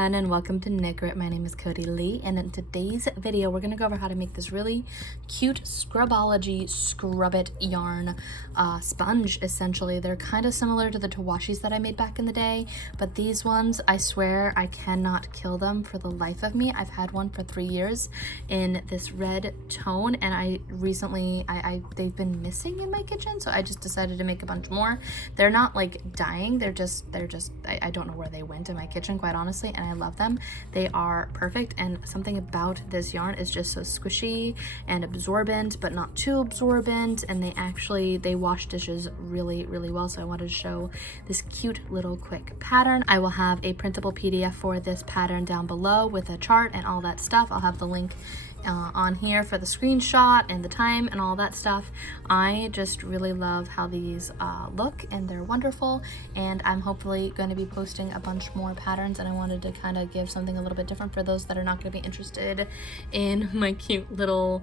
everyone, and welcome to Knit. My name is Cody Lee, and in today's video we're going to go over how to make this really cute Scrubology Scrub It yarn sponge. Essentially, they're kind of similar to the Tawashis that I made back in the day, but these ones, I swear I cannot kill them for the life of me. I've had one for 3 years in this red tone, and I recently they've been missing in my kitchen, so I just decided to make a bunch more. They're not like dying, they're just I don't know where they went in my kitchen, quite honestly, and I love them. They are perfect, and something about this yarn is just so squishy and absorbent, but not too absorbent, and they wash dishes really well. So I wanted to show this cute little quick pattern. I will have a printable PDF for this pattern down below with a chart and all that stuff. I'll have the link on here for the screenshot and the time and all that stuff. I just really love how these look, and they're wonderful, and I'm hopefully going to be posting a bunch more patterns, and I wanted to kind of give something a little bit different for those that are not going to be interested in my cute little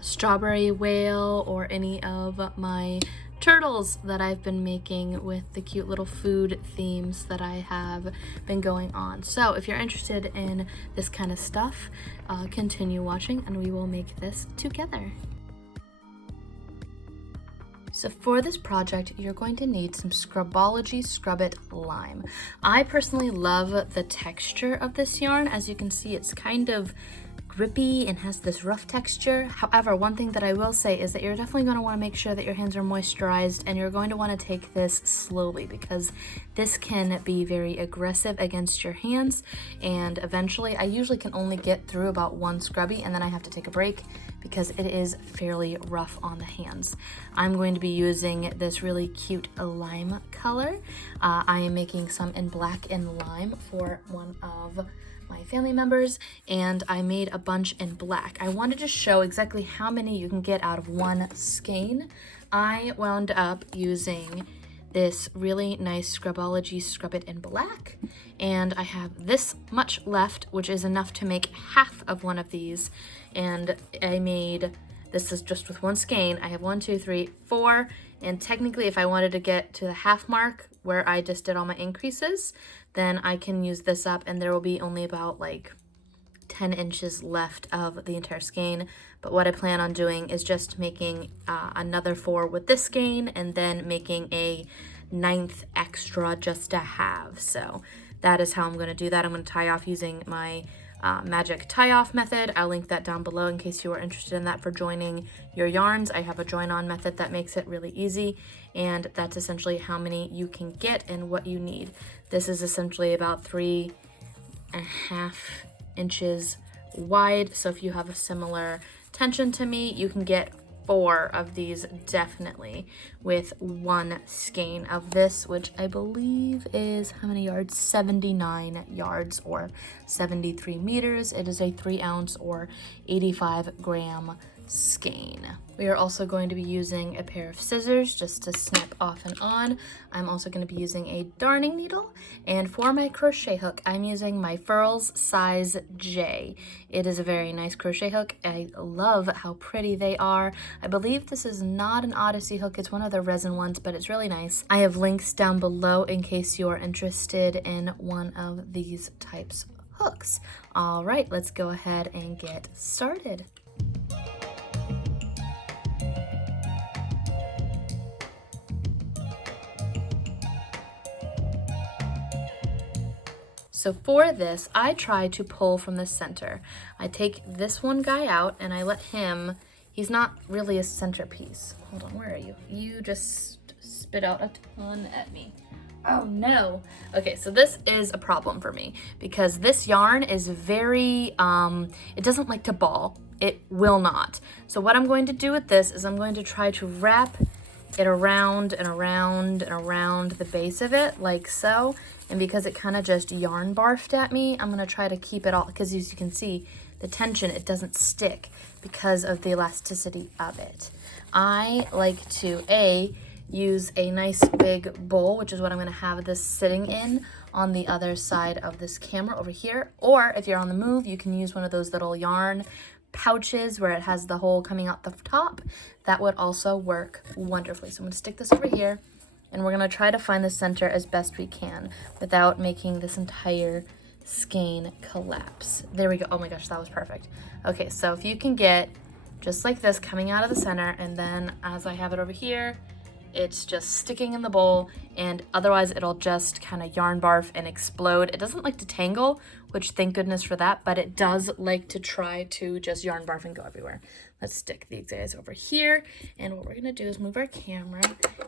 strawberry whale or any of my turtles that I've been making with the cute little food themes that I have been going on. So if you're interested in this kind of stuff, continue watching and we will make this together. So for this project, you're going to need some Scrubology Scrub It Lime. I personally love the texture of this yarn. As you can see, it's kind of grippy and has this rough texture. However, one thing that I will say is that you're definitely going to want to make sure that your hands are moisturized, and you're going to want to take this slowly because this can be very aggressive against your hands, and eventually I usually can only get through about one scrubby and then I have to take a break because it is fairly rough on the hands. I'm going to be using this really cute lime color. I am making some in black and lime for one of my family members, and I made a bunch in black. I wanted to show exactly how many you can get out of one skein. I wound up using this really nice Scrubology Scrub It in black, and I have this much left, which is enough to make half of one of these. And I made, this is just with one skein. I have 1, 2, 3, 4, and technically if I wanted to get to the half mark where I just did all my increases, then I can use this up and there will be only about like 10 inches left of the entire skein. But what I plan on doing is just making another 4 with this skein and then making a 9th extra just to have. So that is how I'm going to do that. I'm going to tie off using my magic tie-off method. I'll link that down below in case you are interested in that for joining your yarns. I have a join-on method that makes it really easy, and that's essentially how many you can get and what you need. This is essentially about 3.5 inches wide, so if you have a similar tension to me, you can get 4 of these definitely with one skein of this, which I believe is how many yards? 79 yards or 73 meters. It is a 3 ounce or 85 gram skein. We are also going to be using a pair of scissors just to snip off and on. I'm also going to be using a darning needle, and for my crochet hook I'm using my Furls size J. It is a very nice crochet hook. I love how pretty they are. I believe this is not an Odyssey hook, it's one of the resin ones, but it's really nice. I have links down below in case you are interested in one of these types of hooks. All right, let's go ahead and get started. So for this, I try to pull from the center. I take this one guy out and I let him, he's not really a centerpiece. Hold on, where are you? You just spit out a ton at me. Oh no. Okay, so this is a problem for me because this yarn is very, it doesn't like to ball. It will not. So what I'm going to do with this is I'm going to try to wrap it around and around and around the base of it like so, and because it kind of just yarn barfed at me, I'm going to try to keep it all, because as you can see the tension, it doesn't stick because of the elasticity of it. I like to use a nice big bowl, which is what I'm going to have this sitting in on the other side of this camera over here, or if you're on the move you can use one of those little yarn pouches where it has the hole coming out the top. That would also work wonderfully. So I'm going to stick this over here, and we're going to try to find the center as best we can without making this entire skein collapse. There we go. Oh my gosh, that was perfect. Okay, so if you can get just like this coming out of the center, and then as I have it over here, it's just sticking in the bowl, and otherwise it'll just kind of yarn barf and explode. It doesn't like to tangle, which thank goodness for that, but it does like to try to just yarn barf and go everywhere. Let's stick these guys over here, and what we're gonna do is move our camera,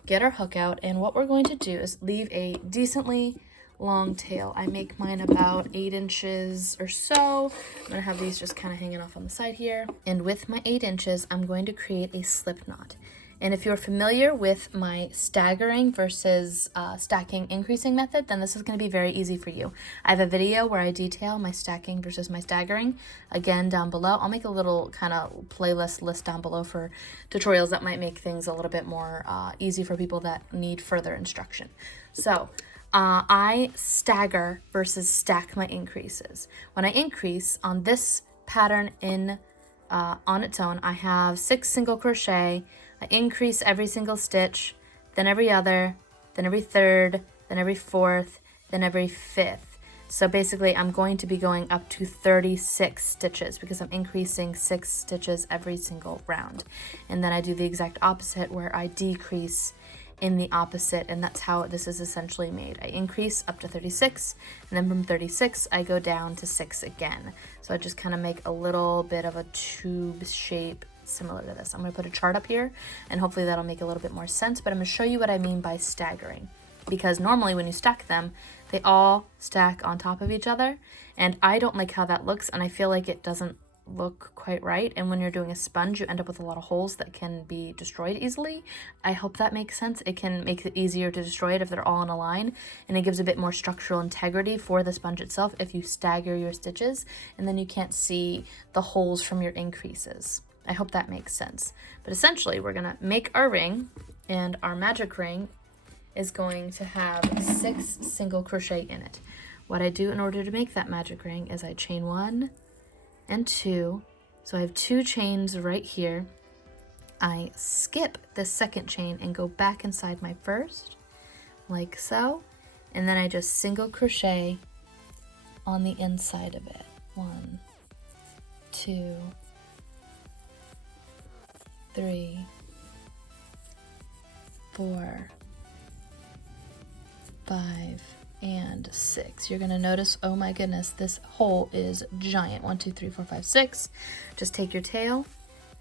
get our hook out, and what we're going to do is leave a decently long tail. I make mine about 8 inches or so. I'm gonna have these just kind of hanging off on the side here, and with my 8 inches, I'm going to create a slip knot. And if you're familiar with my staggering versus stacking increasing method, then this is going to be very easy for you. I have a video where I detail my stacking versus my staggering, again, down below. I'll make a little kind of playlist list down below for tutorials that might make things a little bit more easy for people that need further instruction. So I stagger versus stack my increases. When I increase on this pattern on its own, I have 6 single crochet. I increase every single stitch, then every other, then every third, then every fourth, then every fifth. So basically I'm going to be going up to 36 stitches because I'm increasing 6 stitches every single round. And then I do the exact opposite where I decrease in the opposite, and that's how this is essentially made. I increase up to 36, and then from 36 I go down to 6 again. So I just kind of make a little bit of a tube shape similar to this. I'm going to put a chart up here, and hopefully that'll make a little bit more sense, but I'm going to show you what I mean by staggering, because normally when you stack them, they all stack on top of each other, and I don't like how that looks, and I feel like it doesn't look quite right. And when you're doing a sponge, you end up with a lot of holes that can be destroyed easily. I hope that makes sense. It can make it easier to destroy it if they're all in a line, and it gives a bit more structural integrity for the sponge itself if you stagger your stitches, and then you can't see the holes from your increases. I hope that makes sense. But essentially we're gonna make our ring, and our magic ring is going to have 6 single crochet in it. What I do in order to make that magic ring is I chain 1 and 2, so I have 2 chains right here. I skip the second chain and go back inside my first, like so, and then I just single crochet on the inside of it. 1, 2, 3, 4, 5, and 6. You're gonna notice, oh my goodness, this hole is giant. 1, 2, 3, 4, 5, 6. Just take your tail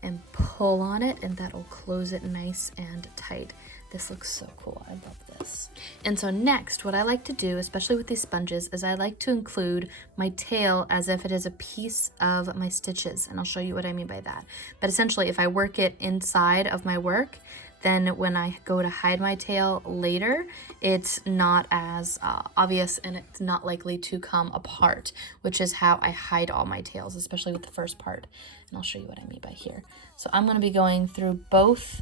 and pull on it, and that'll close it nice and tight. This looks so cool. I love this. And so next, what I like to do, especially with these sponges, is I like to include my tail as if it is a piece of my stitches, and I'll show you what I mean by that. But essentially, if I work it inside of my work, then when I go to hide my tail later, it's not as obvious, and it's not likely to come apart, which is how I hide all my tails, especially with the first part. And I'll show you what I mean by here. So I'm gonna be going through both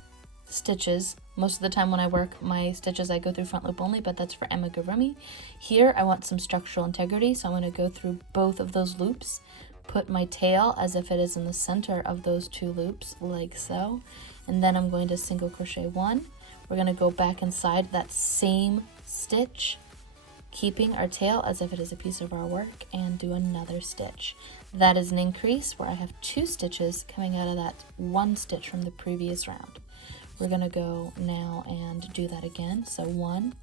stitches. Most of the time when I work my stitches, I go through front loop only, but that's for amigurumi. Here, I want some structural integrity, so I'm gonna go through both of those loops, put my tail as if it is in the center of those 2 loops, like so. And then I'm going to single crochet 1. We're going to go back inside that same stitch, keeping our tail as if it is a piece of our work, and do another stitch. That is an increase where I have 2 stitches coming out of that 1 stitch from the previous round. We're going to go now and do that again. So 1,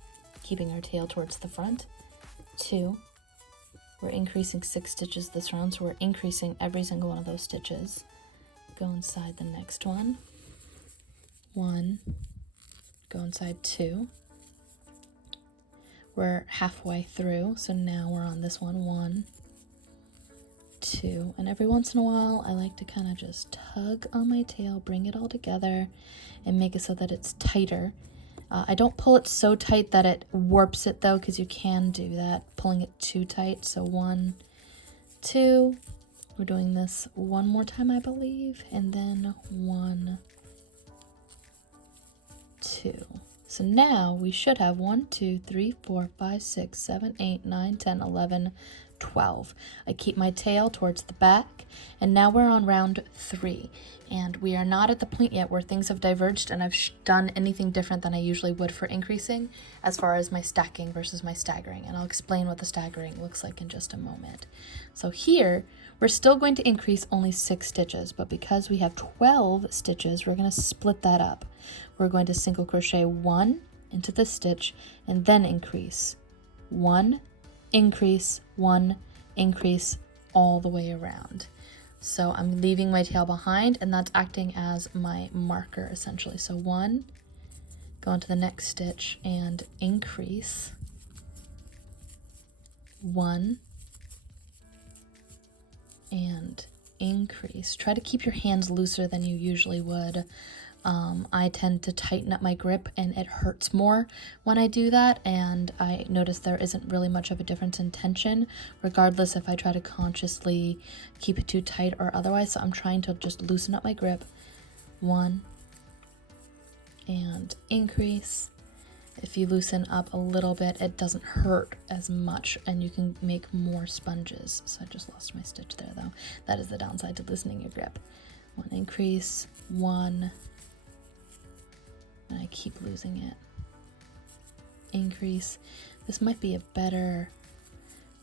keeping our tail towards the front. 2, we're increasing 6 stitches this round, so we're increasing every single one of those stitches. Go inside the next one. 1, go inside 2. We're halfway through, so now we're on this one. 1, 2, and every once in a while I like to kind of just tug on my tail, bring it all together, and make it so that it's tighter. I don't pull it so tight that it warps it though, because you can do that, pulling it too tight. So 1, 2, we're doing this one more time, I believe, and then 1, 2. So now we should have 1, 2, 3, 4, 5, 6, 7, 8, 9, 10, 11, 12. I keep my tail towards the back, and now we're on round 3. And we are not at the point yet where things have diverged and I've done anything different than I usually would for increasing as far as my stacking versus my staggering. And I'll explain what the staggering looks like in just a moment. So here, we're still going to increase only 6 stitches, but because we have 12 stitches, we're going to split that up. We're going to single crochet 1 into the stitch and then increase. 1, increase, 1, increase all the way around. So I'm leaving my tail behind, and that's acting as my marker essentially. So 1, go into the next stitch and increase, 1, and increase. Try to keep your hands looser than you usually would. I tend to tighten up my grip and it hurts more when I do that, and I notice there isn't really much of a difference in tension regardless if I try to consciously keep it too tight or otherwise. So I'm trying to just loosen up my grip. 1, and increase. If you loosen up a little bit, it doesn't hurt as much and you can make more sponges. So I just lost my stitch there though. That is the downside to loosening your grip. 1, increase, 1, and I keep losing it. Increase. This might be a better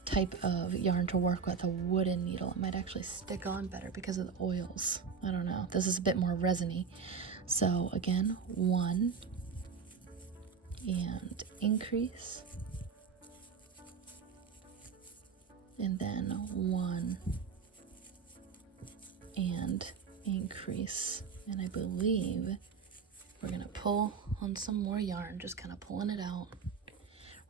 type of yarn to work with, a wooden needle. It might actually stick on better because of the oils. I don't know. This is a bit more resiny. So again, 1, and increase, and then 1 and increase. And I believe we're gonna pull on some more yarn, just kind of pulling it out.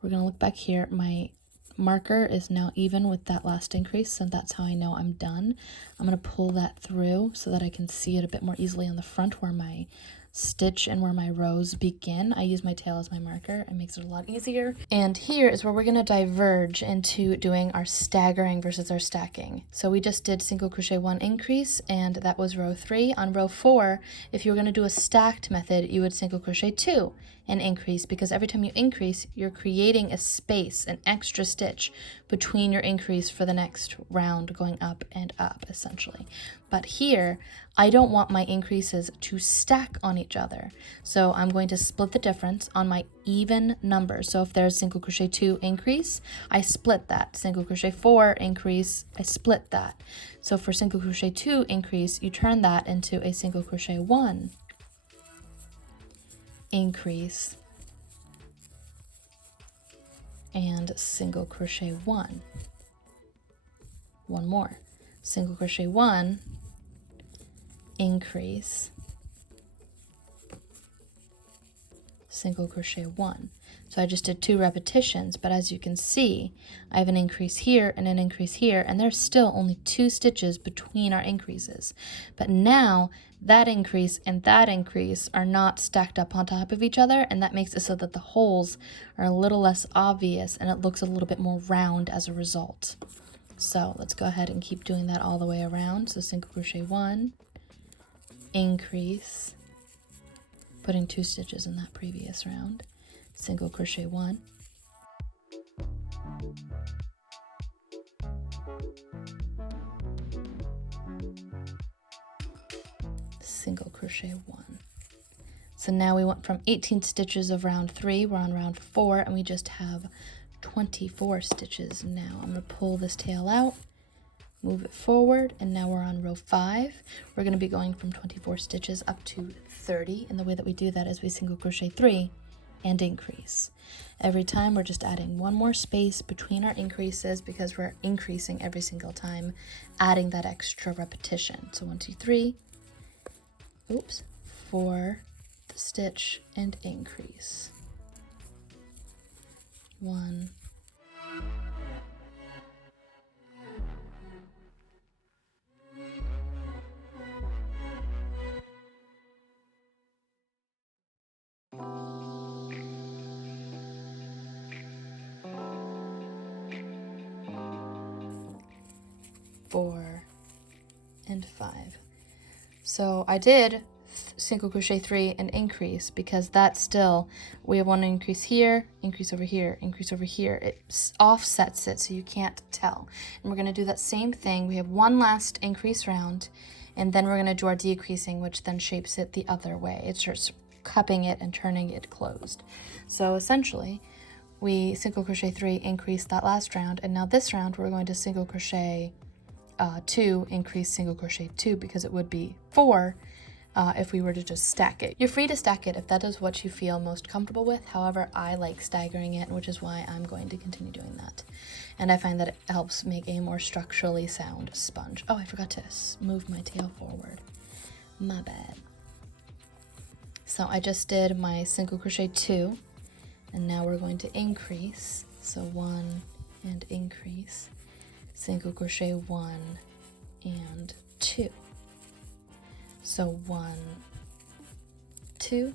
We're gonna look back here. My marker is now even with that last increase, so that's how I know I'm done. I'm gonna pull that through so that I can see it a bit more easily on the front where my stitch and where my rows begin. I use my tail as my marker. It makes it a lot easier. And here is where we're going to diverge into doing our staggering versus our stacking. So we just did single crochet 1 increase, and that was row 3. On row 4, if you were going to do a stacked method, you would single crochet 2 and increase, because every time you increase, you're creating a space, an extra stitch between your increase for the next round, going up and up essentially. But here, I don't want my increases to stack on each other. So I'm going to split the difference on my even numbers. So if there's single crochet 2 increase, I split that. Single crochet 4 increase, I split that. So for single crochet 2 increase, you turn that into a single crochet 1 increase and single crochet 1. One more. Single crochet 1 increase, single crochet 1. So I just did 2 repetitions, but as you can see, I have an increase here and an increase here, and there's still only 2 stitches between our increases. But now that increase and that increase are not stacked up on top of each other, and that makes it so that the holes are a little less obvious and it looks a little bit more round as a result. So let's go ahead and keep doing that all the way around. So single crochet 1, increase, putting 2 stitches in that previous round, single crochet 1, single crochet 1. So now we went from 18 stitches of round 3, we're on round 4, and we just have 24 stitches now. I'm going to pull this tail out, move it forward, and now we're on row 5. We're going to be going from 24 stitches up to 30, and the way that we do that is we single crochet 3 and increase. Every time we're just adding 1 more space between our increases because we're increasing every single time, adding that extra repetition. So 1, 2, 3, oops, 4, the stitch, and increase. 1, 4, and 5. So I did single crochet 3 and increase, because that's still, we have one increase here, increase over here, increase over here. It offsets it so you can't tell. And we're going to do that same thing. We have one last increase round, and then we're going to do our decreasing, which then shapes it the other way. It starts cupping it and turning it closed. So essentially, we single crochet 3, increase that last round, and now this round we're going to single crochet 2, increase single crochet 2, because it would be 4 if we were to just stack it. You're free to stack it if that is what you feel most comfortable with. However, I like staggering it, which is why I'm going to continue doing that. And I find that it helps make a more structurally sound sponge. Oh, I forgot to move my tail forward. My bad. So I just did my single crochet 2, and now we're going to increase. So 1 and increase, single crochet 1 and 2. So 1, 2,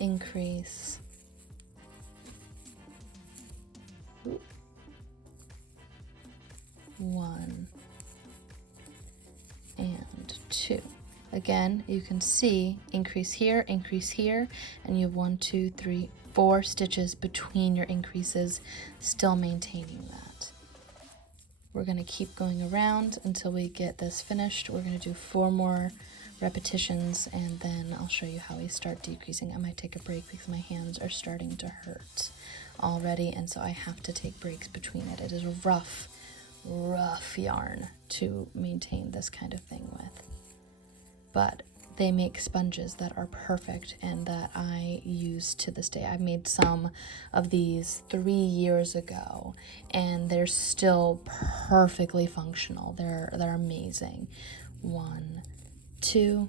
increase, 1 and 2. Again, you can see increase here, and you have 1, 2, 3, 4 stitches between your increases, still maintaining that. We're going to keep going around until we get this finished. We're going to do 4 more repetitions, and then I'll show you how we start decreasing. I might take a break because my hands are starting to hurt already, and so I have to take breaks between it. It is a rough yarn to maintain this kind of thing with. But they make sponges that are perfect and that I use to this day. I made some of these 3 years ago, and they're still perfectly functional. They're amazing. 1, 2,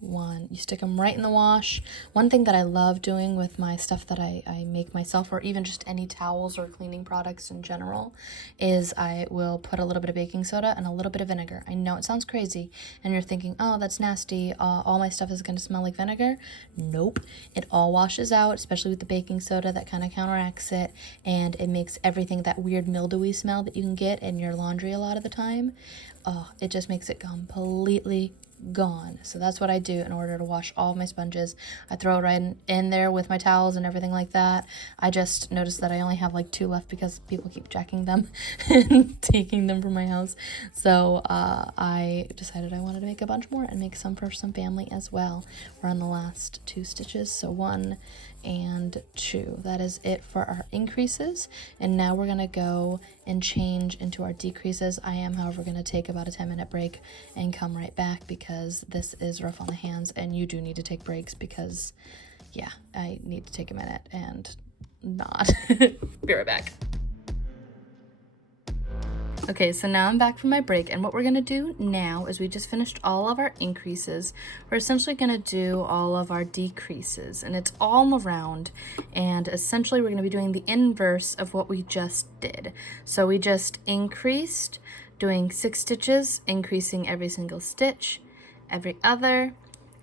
1. You stick them right in the wash. One thing that I love doing with my stuff that I make myself, or even just any towels or cleaning products in general, is I will put a little bit of baking soda and a little bit of vinegar. I know it sounds crazy, and you're thinking, oh, that's nasty. All my stuff is going to smell like vinegar. Nope. It all washes out, especially with the baking soda. That kind of counteracts it, and it makes everything, that weird mildewy smell that you can get in your laundry a lot of the time, it just makes it completely gone. So that's what I do in order to wash all of my sponges. I throw it right in there with my towels and everything like that. I just noticed that I only have like 2 left because people keep jacking them and taking them from my house. So I decided I wanted to make a bunch more and make some for some family as well. We're on the last 2 stitches, so 1 and 2. That is it for our increases, and now we're gonna go and change into our decreases. I am, however, gonna take about a 10-minute break and come right back because this is rough on the hands, and you do need to take breaks because, yeah, I need to take a minute and not. Be right back. Okay, so now I'm back from my break, and what we're gonna do now is we just finished all of our increases. We're essentially gonna do all of our decreases, and it's all around, and essentially we're gonna be doing the inverse of what we just did. So we just increased, doing 6 stitches, increasing every single stitch, every other,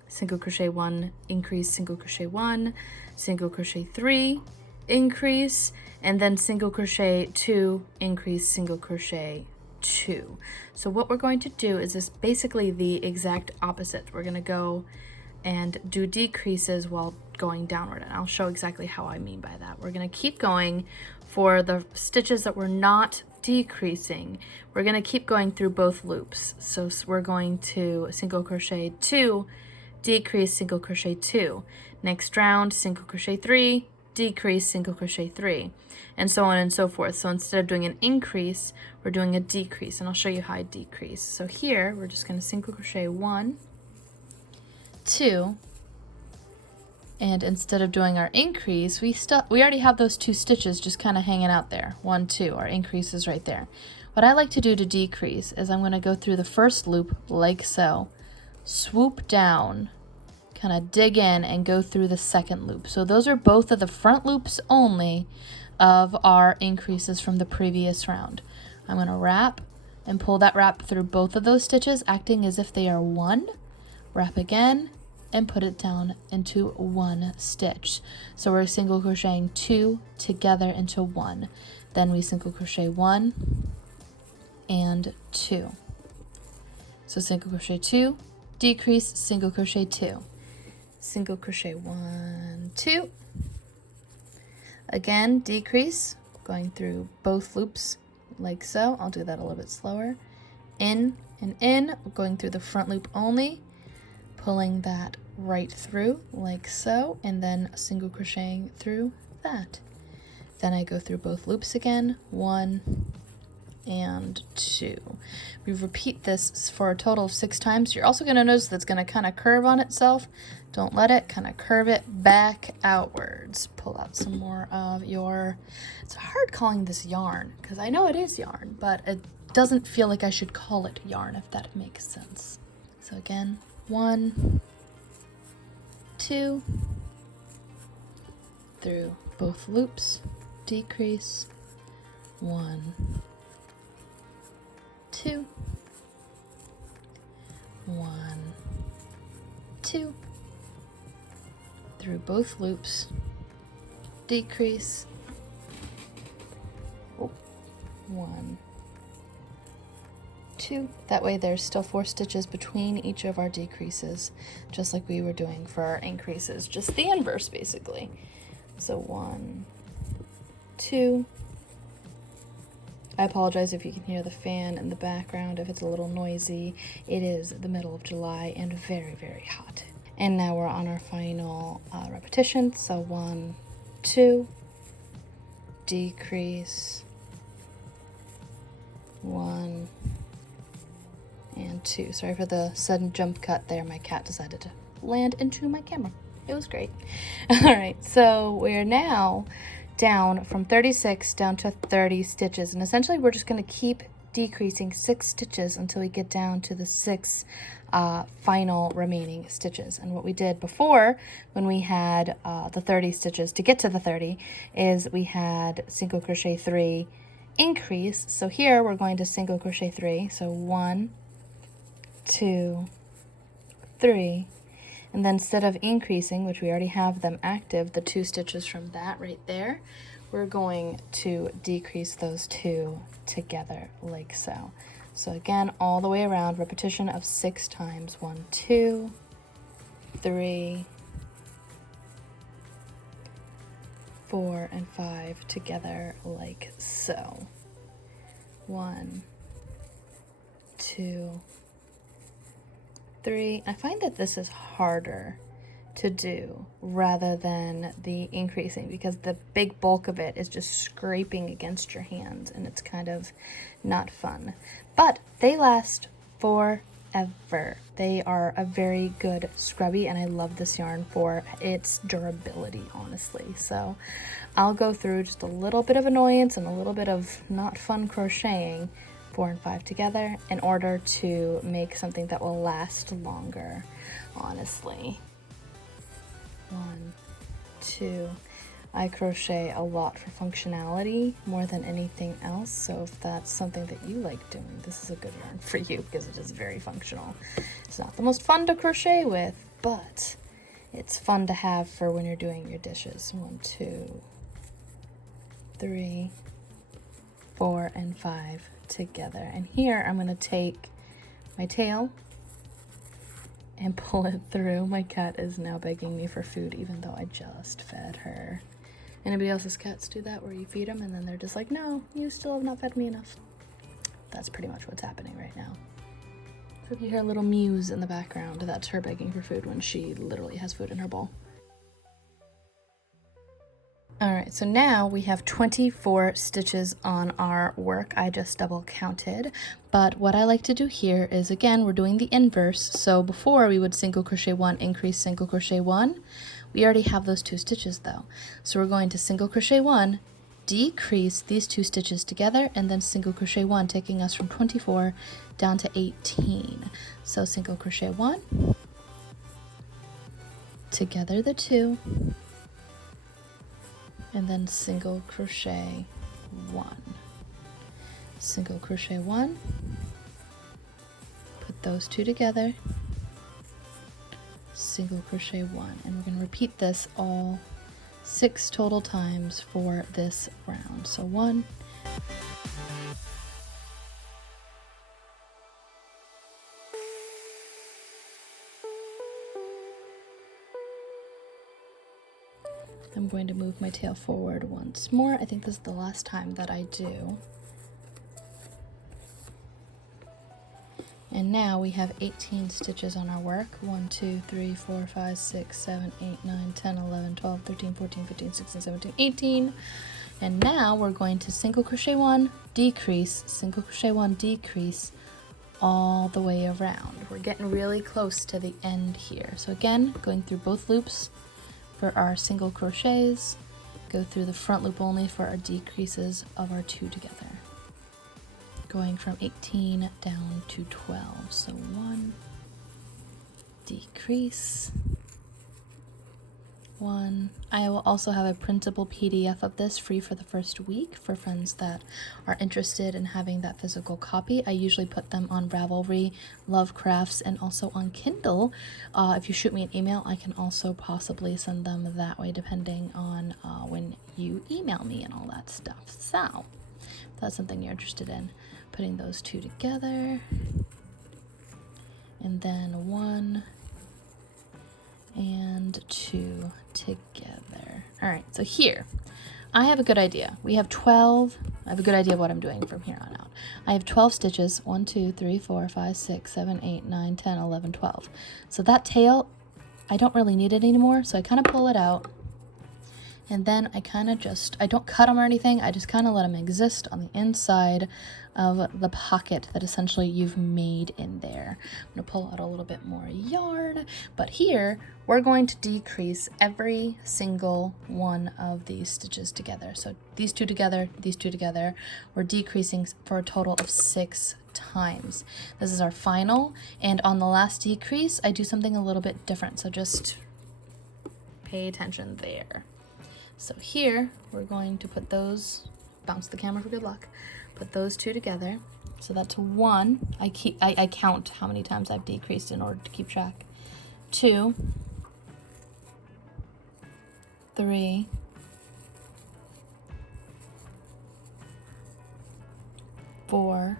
single crochet 1, increase, single crochet 1, single crochet 3, increase, and then single crochet 2, increase, single crochet 2. So what we're going to do is this basically the exact opposite. We're going to go and do decreases while going downward, and I'll show exactly how I mean by that. We're going to keep going for the stitches that we're not decreasing. We're going to keep going through both loops. So we're going to single crochet 2, decrease, single crochet 2. Next round, single crochet 3, decrease, single crochet 3, and so on and so forth. So instead of doing an increase, we're doing a decrease, and I'll show you how I decrease. So here we're just going to single crochet 1, 2, and instead of doing our increase, we already have those 2 stitches just kind of hanging out there. 1, 2, our increase is right there. What I like to do to decrease is I'm going to go through the first loop like so, swoop down, kind of dig in and go through the second loop. So those are both of the front loops only of our increases from the previous round. I'm going to wrap and pull that wrap through both of those stitches, acting as if they are one, wrap again, and put it down into 1 stitch. So we're single crocheting 2 together into 1. Then we single crochet 1 and 2. So single crochet 2, decrease, single crochet 2, single crochet 1, 2, again decrease, going through both loops like so. I'll do that a little bit slower. In and in, going through the front loop only, pulling that right through like so, and then single crocheting through that. Then I go through both loops again, 1 and 2. We repeat this for a total of 6 times. You're also going to notice that's going to kind of curve on itself. Don't let it, kind of curve it back outwards. Pull out some more of your, it's hard calling this yarn because I know it is yarn, but it doesn't feel like I should call it yarn, if that makes sense. So again, 1, 2, through both loops, decrease, 1, 2, 1, 2, through both loops, decrease, 1, 2. That way there's still 4 stitches between each of our decreases, just like we were doing for our increases, just the inverse basically. So 1, 2. I apologize if you can hear the fan in the background, if it's a little noisy. It is the middle of July and very, very hot. And now we're on our final repetition. So 1, 2, decrease, 1, and 2. Sorry for the sudden jump cut there. My cat decided to land into my camera. It was great. All right, so we're now down from 36 down to 30 stitches, and essentially we're just going to keep decreasing 6 stitches until we get down to the 6 final remaining stitches. And what we did before, when we had the 30 stitches to get to the 30, is we had single crochet 3, increase. So here we're going to single crochet 3, so 1, 2, 3, and then instead of increasing, which we already have them active, the 2 stitches from that right there, we're going to decrease those 2 together like so. So again, all the way around, repetition of 6 times. 1, 2, 3, 4, and 5 together like so. 1, 2, 3. I find that this is harder to do rather than the increasing, because the big bulk of it is just scraping against your hands and it's kind of not fun. But they last forever. They are a very good scrubby, and I love this yarn for its durability, honestly. So I'll go through just a little bit of annoyance and a little bit of not fun crocheting 4 and 5 together in order to make something that will last longer, honestly. 1, 2. I crochet a lot for functionality more than anything else, so if that's something that you like doing, this is a good yarn for you because it is very functional. It's not the most fun to crochet with, but it's fun to have for when you're doing your dishes. 1, 2, 3, 4, and 5 together. And here I'm going to take my tail and pull it through. My cat is now begging me for food, even though I just fed her. Anybody else's cats do that, where you feed them and then they're just like, no, you still have not fed me enough? That's pretty much what's happening right now. So if you hear a little mews in the background, that's her begging for food when she literally has food in her bowl. All right, so now we have 24 stitches on our work. I just double counted, but what I like to do here is, again, we're doing the inverse. So before we would single crochet 1, increase, single crochet 1. We already have those 2 stitches though. So we're going to single crochet 1, decrease these 2 stitches together, and then single crochet 1, taking us from 24 down to 18. So single crochet 1, together the 2, and then single crochet 1, single crochet 1, put those 2 together, single crochet 1, and we're going to repeat this all 6 total times for this round. So 1, 2, I'm going to move my tail forward once more. I think this is the last time that I do. And now we have 18 stitches on our work. 1, 2, 3, 4, 5, 6, 7, 8, 9, 10, 11, 12, 13, 14, 15, 16, 17, 18. And now we're going to single crochet 1, decrease, single crochet 1, decrease, all the way around. We're getting really close to the end here. So again, going through both loops for our single crochets, go through the front loop only for our decreases of our 2 together. Going from 18 down to 12. So 1, decrease, 1. I will also have a printable PDF of this free for the first week for friends that are interested in having that physical copy. I usually put them on Ravelry, Lovecrafts, and also on Kindle. If you shoot me an email, I can also possibly send them that way depending on when you email me and all that stuff. So if that's something you're interested in, putting those 2 together, and then 1 and 2 together. All right, so here I have a good idea. We have 12. I have a good idea of what I'm doing from here on out. I have 12 stitches. 1, 2, 3, 4, 5, 6, 7, 8, 9, 10, 11, 12. So that tail, I don't really need it anymore, so I kind of pull it out. And then I kind of just, I don't cut them or anything, I just kind of let them exist on the inside of the pocket that essentially you've made in there. I'm going to pull out a little bit more yarn, but here we're going to decrease every single one of these stitches together. So these 2 together, these 2 together, we're decreasing for a total of 6 times. This is our final, and on the last decrease, I do something a little bit different, so just pay attention there. So here, we're going to put those, bounce the camera for good luck, put those 2 together. So that's 1. I count how many times I've decreased in order to keep track. 2, 3, 4,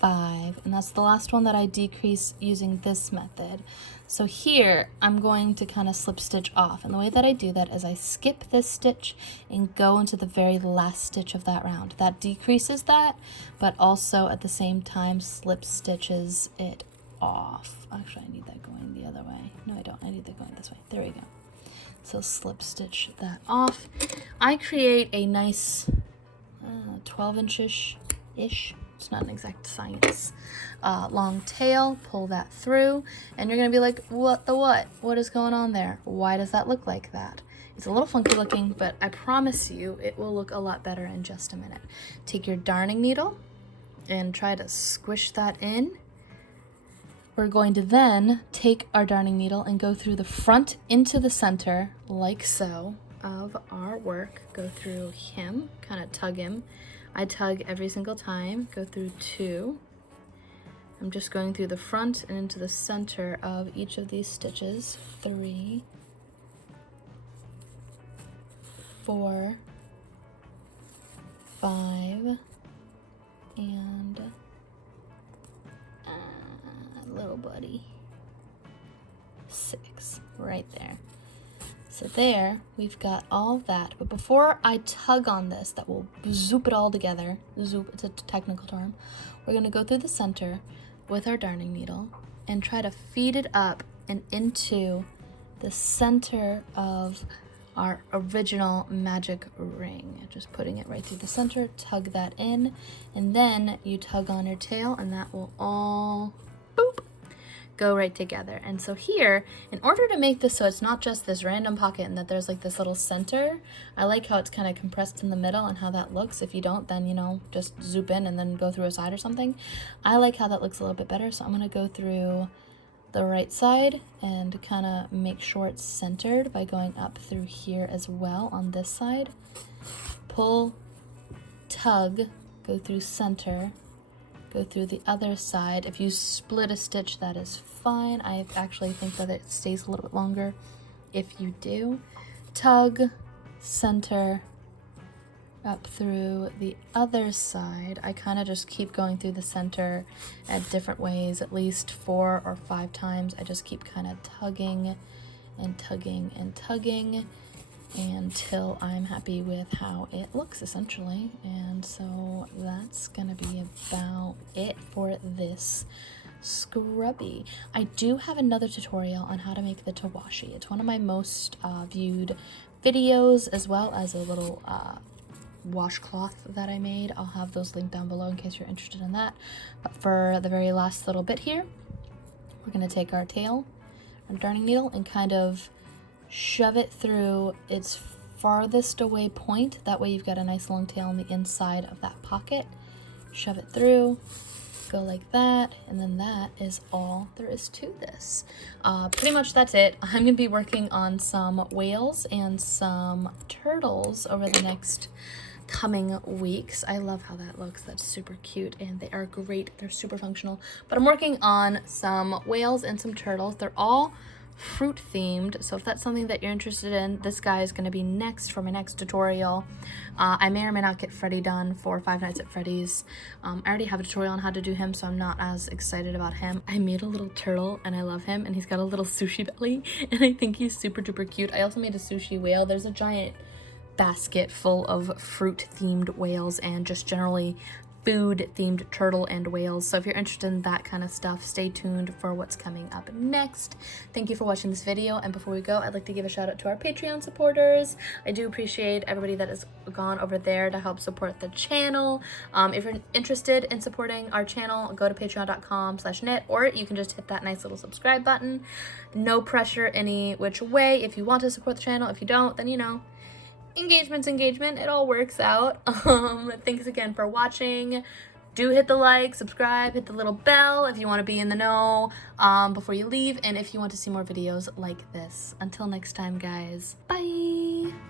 5, and that's the last one that I decrease using this method. So here I'm going to kind of slip stitch off, and the way that I do that is I skip this stitch and go into the very last stitch of that round. That decreases that, but also at the same time slip stitches it off. Actually, I need that going the other way. No, I don't. I need that going this way. There we go. So slip stitch that off. I create a nice 12-inch-ish, it's not an exact science, long tail, pull that through, and you're gonna be like, what the what? What is going on there? Why does that look like that? It's a little funky looking, but I promise you it will look a lot better in just a minute. Take your darning needle and try to squish that in. We're going to then take our darning needle and go through the front into the center, like so, of our work. Go through him, kind of tug him. I tug every single time, go through 2. I'm just going through the front and into the center of each of these stitches. 3, 4, 5, and little buddy, 6, right there. So there, we've got all that, but before I tug on this, that will zoop it all together, zoop, it's a technical term, we're gonna go through the center with our darning needle and try to feed it up and into the center of our original magic ring. Just putting it right through the center, tug that in, and then you tug on your tail and that will all, boop, go right together. And so here, in order to make this so it's not just this random pocket and that there's like this little center, I like how it's kind of compressed in the middle and how that looks. If you don't, then, you know, just zoop in and then go through a side or something. I like how that looks a little bit better, so I'm gonna go through the right side and kind of make sure it's centered by going up through here as well on this side. Pull, tug, go through center, go through the other side. If you split a stitch, that is fine. I actually think that it stays a little bit longer if you do. Tug, center, up through the other side. I kind of just keep going through the center at different ways, at least 4 or 5 times. I just keep kind of tugging and tugging and tugging until I'm happy with how it looks, essentially. And so that's gonna be about it for this scrubby. I do have another tutorial on how to make the tawashi. It's one of my most viewed videos, as well as a little washcloth that I made. I'll have those linked down below in case you're interested in that. But for the very last little bit here, we're gonna take our tail, our darning needle, and kind of shove it through its farthest away point. That way you've got a nice long tail on the inside of that pocket. Shove it through, go like that, and then that is all there is to this. Pretty much that's it. I'm gonna be working on some whales and some turtles over the next coming weeks. I love how that looks. That's super cute, and they are great. They're super functional. But I'm working on some whales and some turtles. They're all fruit themed, so if that's something that you're interested in, this guy is going to be next for my next tutorial. I may or may not get Freddy done for Five Nights at Freddy's. I already have a tutorial on how to do him, so I'm not as excited about him. I made a little turtle and I love him, and he's got a little sushi belly, and I think he's super duper cute. I also made a sushi whale. There's a giant basket full of fruit themed whales and just generally food themed turtle and whales. So if you're interested in that kind of stuff, stay tuned for what's coming up next. Thank you for watching this video, and before we go, I'd like to give a shout out to our Patreon supporters. I do appreciate everybody that has gone over there to help support the channel. If you're interested in supporting our channel, go to patreon.com/knit, or you can just hit that nice little subscribe button. No pressure any which way. If you want to support the channel, if you don't, then you know, engagement's engagement. It all works out. Thanks again for watching. Do hit the like, subscribe, hit the little bell if you want to be in the know before you leave, and if you want to see more videos like this. Until next time, guys. Bye.